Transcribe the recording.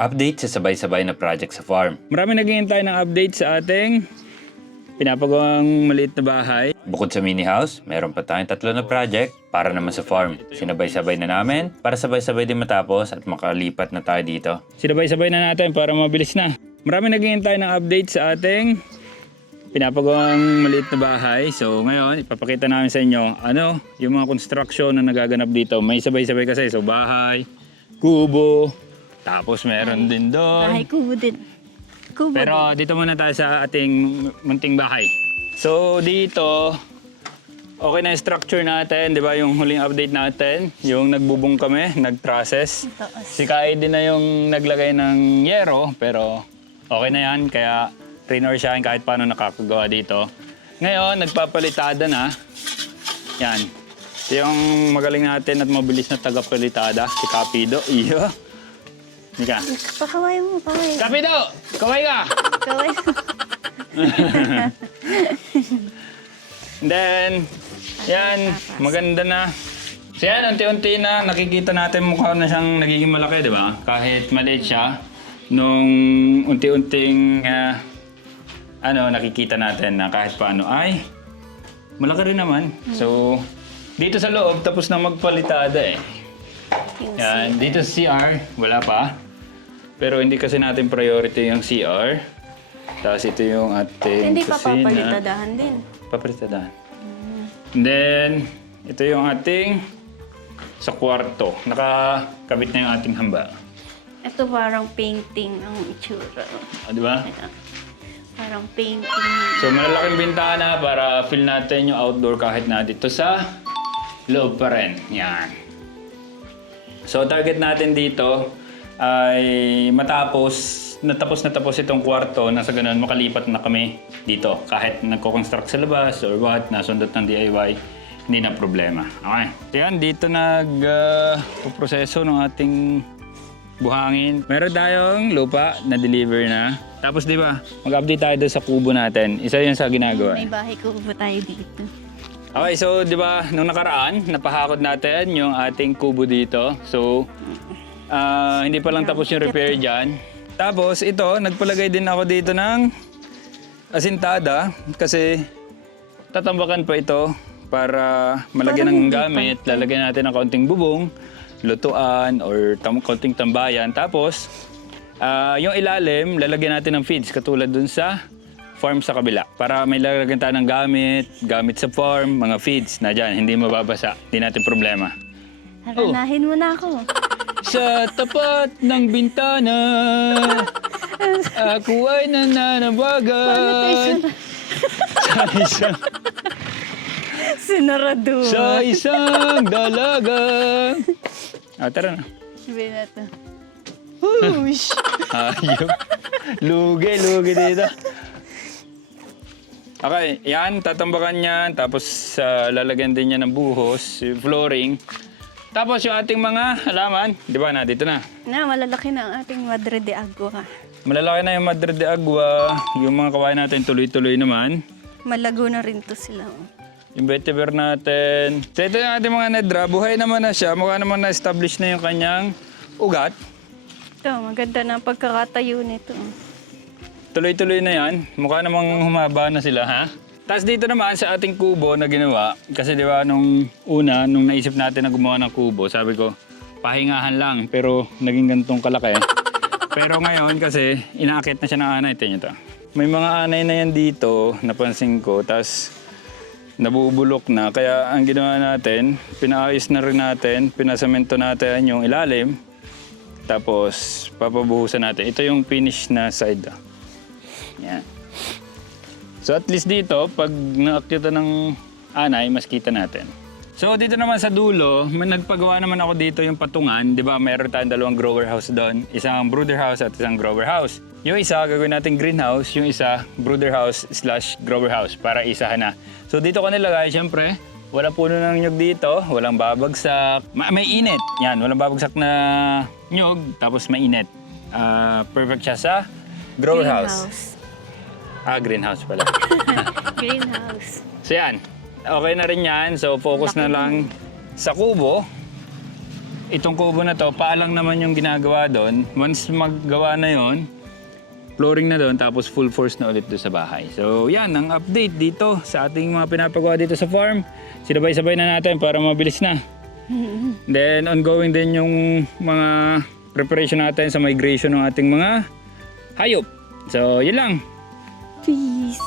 Update sa sabay-sabay na project sa farm. Marami naghihintay ng update sa ating pinapagawang maliit na bahay. Bukod sa mini house, meron pa tayong 3 na project para naman sa farm. Sinabay-sabay na namin para sabay-sabay din matapos at makalipat na tayo dito. Sinabay-sabay na natin para mabilis na. Marami naghihintay ng update sa ating pinapagawang maliit na bahay. So ngayon, ipapakita namin sa inyo yung mga construction na nagaganap dito. May sabay-sabay kasi. So bahay, kubo, tapos meron din doon. Bahay kubo din. Kubo Pero dito muna tayo sa ating munting bahay. So dito, okay na yung structure natin, di ba? Yung huling update natin, yung nagbubong kami, nag-process. Si Kai din na yung naglagay ng yero, pero okay na yan. Kaya trainer siya kahit paano nakakagawa dito. Ngayon, nagpapalitada na. Yan. Ito yung magaling natin at mabilis na tagapalitada, si Kapido. Iyo. Ika. Pakaway mo, pakaway. Kapido! Kaway ka! Kaway. Then, yan, maganda na. So yan, unti-unti na nakikita natin mukha na siyang nagiging malaki, di ba? Kahit maliit siya, nung unti-unting nakikita natin na kahit paano ay malaki rin naman. So, dito sa loob, tapos na magpalitada eh. Yan, dito sa CR, wala pa. Pero hindi kasi natin priority yung CR. Tapos ito yung ating Hindi pa kusina. papalitadahan din. Papalitadahan. And then, ito yung ating sa kwarto. Nakakabit na yung ating hamba. Ito parang painting ang itsura. Di ba? Parang painting. So, malalaking bintana para feel natin yung outdoor kahit na dito sa loob pa rin. Yan. So, target natin dito ay natapos itong kwarto na sa ganun makalipat na kami dito. Kahit nagko-construct sa labas or what, nasundot ng DIY, hindi na problema. Okay. Yan, dito nag-proseso ng ating buhangin. Meron tayong lupa na deliver na. Tapos di ba, mag-update tayo doon sa kubo natin. Isa yun sa ginagawa. May bahay kubo tayo dito. Okay, so di ba nung nakaraan, napahakot natin yung ating kubo dito. So, hindi pa lang tapos yung repair dyan. Tapos ito, nagpalagay din ako dito ng asintada kasi tatambakan pa ito para malagyan ng gamit. Lalagyan natin ng kaunting bubong, lutuan, or kaunting tambayan. Tapos, yung ilalim, lalagyan natin ng feeds katulad dun sa farm sa kabila. Para may lalagyan tayo ng gamit sa farm, mga feeds na dyan, hindi mababasa, hindi natin problema. Haranahin mo na ako. Sa tapat ng bintana, ako ay nananawagan. Sa isang, Sinarado. sa isang dalaga. Tara na. Sabi na ito. Whoosh! Ayun. Lugi dito. Okay, yan, tatambakan yan. Tapos lalagyan din niya ng buhos, flooring. Tapos yung ating mga halaman, di ba na, dito na. Na, malalaki na ang ating Madre de Agua. Malalaki na yung Madre de Agua. Yung mga kawain natin tuloy-tuloy naman. Malago na rin to sila. Yung vetiver natin. So ito yung ating mga nedra. Buhay naman na siya. Mukha naman na-establish na yung kanyang ugat. Ito, maganda na ang pagkakatayo nito. Tuloy-tuloy na yan. Mukha namang humaba na sila, ha? Tapos dito naman sa ating kubo na ginawa, kasi di ba nung naisip natin na gumawa ng kubo, sabi ko, pahingahan lang, pero naging gantong kalaki. Pero ngayon kasi, inaakit na siya ng anay. Tingnan nyo to. May mga anay na yan dito, napansin ko, tapos nabubulok na. Kaya ang ginawa natin, pinaayos na rin natin, pinasamento natin yung ilalim, tapos papabuhusan natin. Ito yung finish na side. Yan. So at least dito, pag naakyutan ng anay, mas kita natin. So dito naman sa dulo, nagpagawa naman ako dito yung patungan. Di ba meron tayong dalawang grower house doon. Isang brooder house at isang grower house. Yung isa, gagawin natin greenhouse. Yung isa, brooder house / grower house para isahan na. So dito ko nilagay, syempre, walang puno ng nyug dito. Walang babagsak. May init. Yan, walang babagsak na nyug. Tapos mainit. Perfect siya sa grower house. Greenhouse pala. Greenhouse. So yan, okay na rin yan. So focus na lang sa kubo. itong kubo na to, paalang naman yung ginagawa doon. Once maggawa na yon, flooring na doon, tapos full force na ulit doon sa bahay. So yan, ang update dito sa ating mga pinapagawa dito sa farm. Sinabay-sabay na natin para mabilis na. Then ongoing din yung mga preparation natin sa migration ng ating mga hayop. So yun lang. Peace.